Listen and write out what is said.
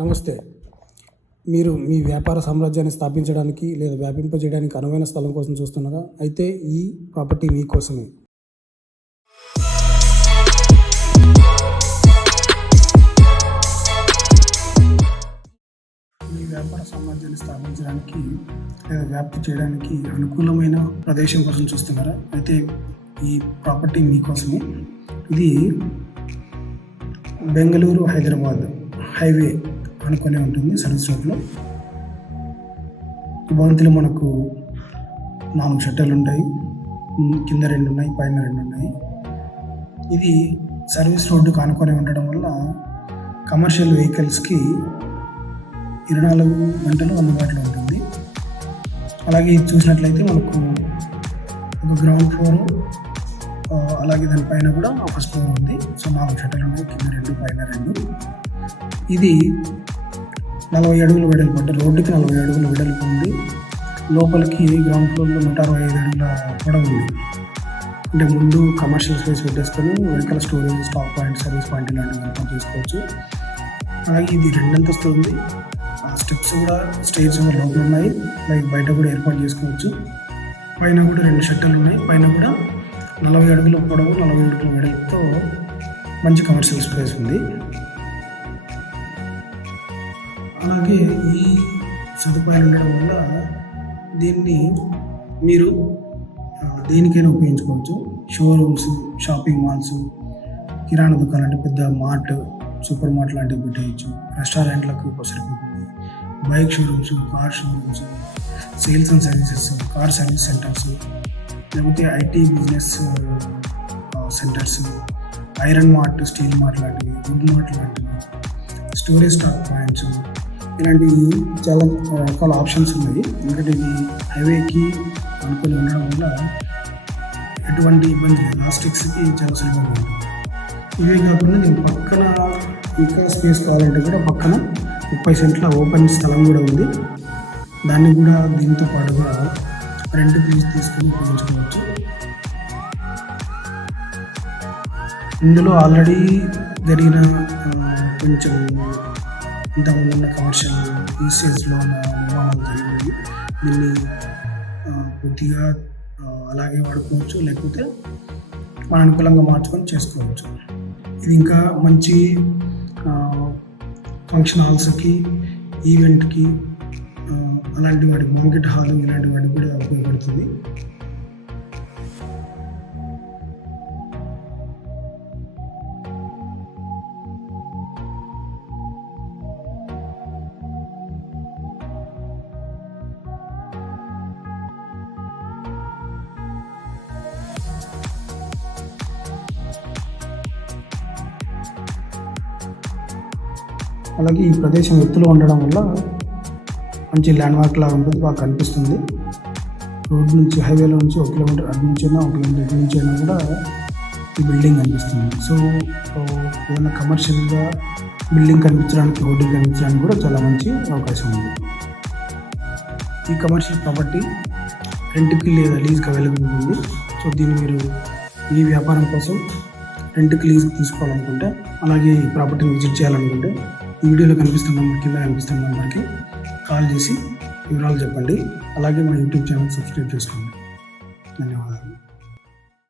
నమస్తే. మీరు మీ వ్యాపార సామ్రాజ్యాన్ని స్థాపించడానికి లేదా వ్యాపింపజేయడానికి అనువైన స్థలం కోసం చూస్తున్నారా? అయితే ఈ ప్రాపర్టీ మీకోసమే. మీ వ్యాపార సామ్రాజ్యాన్ని స్థాపించడానికి లేదా వ్యాప్తి చేయడానికి అనుకూలమైన ప్రదేశం కోసం చూస్తున్నారా? అయితే ఈ ప్రాపర్టీ మీకోసమే. ఇది బెంగళూరు హైదరాబాద్ హైవే అనుకునే ఉంటుంది. సర్వీస్ రోడ్లో ఈ భవంతిలో మనకు 4 షట్టర్లు ఉంటాయి. కింద 2 ఉన్నాయి, పైన 2 ఉన్నాయి. ఇది సర్వీస్ రోడ్డు కానుకొని ఉండడం వల్ల కమర్షియల్ వెహికల్స్కి 24 గంటలు అందుబాటులో ఉంటుంది. అలాగే ఇది చూసినట్లయితే మనకు ఒక గ్రౌండ్ ఫ్లోర్, అలాగే దానిపైన కూడా ఫస్ట్ ఫ్లోర్ ఉంది. సో 4 షట్టర్లు ఉన్నాయి, కింద 2, పైన 2. ఇది 40 అడుగుల వెడల్పు, అంటే రోడ్డుకి 40 అడుగుల వెడల్పు ఉంది. లోపలికి గ్రౌండ్ ఫ్లోర్లో 165 అడుగుల పొడవు ఉంది. అంటే ముందు కమర్షియల్ స్పేస్ పెట్టేసుకొని vehicle storage, stock point, service point ఇలాంటివి ఏర్పాటు చేసుకోవచ్చు. అలాగే ఇది 2 అంతస్తులు ఉంది. స్టెప్స్ కూడా స్టేర్స్ లోపల ఉన్నాయి, అలాగే బయట కూడా ఏర్పాటు చేసుకోవచ్చు. పైన కూడా 2 షట్టర్లు ఉన్నాయి. పైన కూడా 40 అడుగుల పొడవు, 40 అడుగుల వెడల్పుతో మంచి కమర్షియల్ స్పేస్ ఉంది. అలాగే ఈ సదుపాయాలు ఉండడం వల్ల దీన్ని మీరు దేనికైనా ఉపయోగించుకోవచ్చు. షోరూమ్స్, షాపింగ్ మాల్స్, కిరాణా దుకాణాలు, అంటే పెద్ద మార్ట్, సూపర్ మార్ట్ లాంటివి పెట్టేయచ్చు. రెస్టారెంట్లకు సరిపోతుంది. Bike showrooms, car showrooms, sales and services, car service centres, లేకపోతే IT business centres, iron mart, steel mart లాంటివి, వుడ్ మార్ట్ లాంటివి, స్టోరేజ్ స్టాక్ పాయింట్స్, ఇలాంటివి చాలా రకాల ఆప్షన్స్ ఉన్నాయి. ఎందుకంటే ఇది హైవేకి అనుకుని ఉండడం వల్ల ఎటువంటి ఇబ్బంది లేదు. లాజిస్టిక్స్కి చాలా సులభంగా ఉంటుంది. ఇవే కాకుండా దీని పక్కన ఇంకా స్పేస్ కావాలంటే కూడా పక్కన 30 సెంట్ల ఓపెన్ స్థలం కూడా ఉంది. దాన్ని కూడా దీంతో పాటుగా రెంట్కి తీసుకుని ఉపయోగించుకోవచ్చు. ఇందులో ఆల్రెడీ జరిగిన కొంచెం ఇంతకుముందు ఉన్న కమర్షియల్ యూసేజ్లో ఉన్న నిర్మాణాలు జరిగినాయి. దీన్ని పూర్తిగా అలాగే వాడుకోవచ్చు, లేకపోతే మన అనుకూలంగా మార్చుకొని చేసుకోవచ్చు. ఇది ఇంకా మంచి ఫంక్షన్ హాల్స్కి, ఈవెంట్కి, అలాంటి వాటికి, బ్యాంకెట్ హాల్ ఇలాంటి వాటికి కూడా ఉపయోగపడుతుంది. అలాగే ఈ ప్రదేశం ఎత్తులో ఉండడం వల్ల మంచి ల్యాండ్మార్క్ లాగా ఉంటుంది, బాగా కనిపిస్తుంది. రోడ్ నుంచి, హైవేలో నుంచి 1 కిలోమీటర్ అటు నుంచైనా, 1 కిలోమీటర్ ఇటు నుంచైనా కూడా ఈ బిల్డింగ్ కనిపిస్తుంది. సో ఏదైనా కమర్షియల్గా బిల్డింగ్ కనిపించడానికి, హోర్డింగ్ కనిపించడానికి కూడా చాలా మంచి అవకాశం ఉంది. ఈ కమర్షియల్ ప్రాపర్టీ రెంట్కి లేదా లీజ్కి అవైలబుల్ ఉంది. సో దీన్ని మీరు ఈ వ్యాపారం కోసం రెంట్కి లీజ్కి తీసుకోవాలనుకుంటే, అలాగే ఈ ప్రాపర్టీని విజిట్ చేయాలనుకుంటే ఈ వీడియోలో కనిపిస్తున్న కింద కనిపిస్తున్న నెంబర్కి కాల్ చేసి వివరాలు చెప్పండి. అలాగే మా యూట్యూబ్ ఛానల్ సబ్స్క్రైబ్ చేసుకోండి.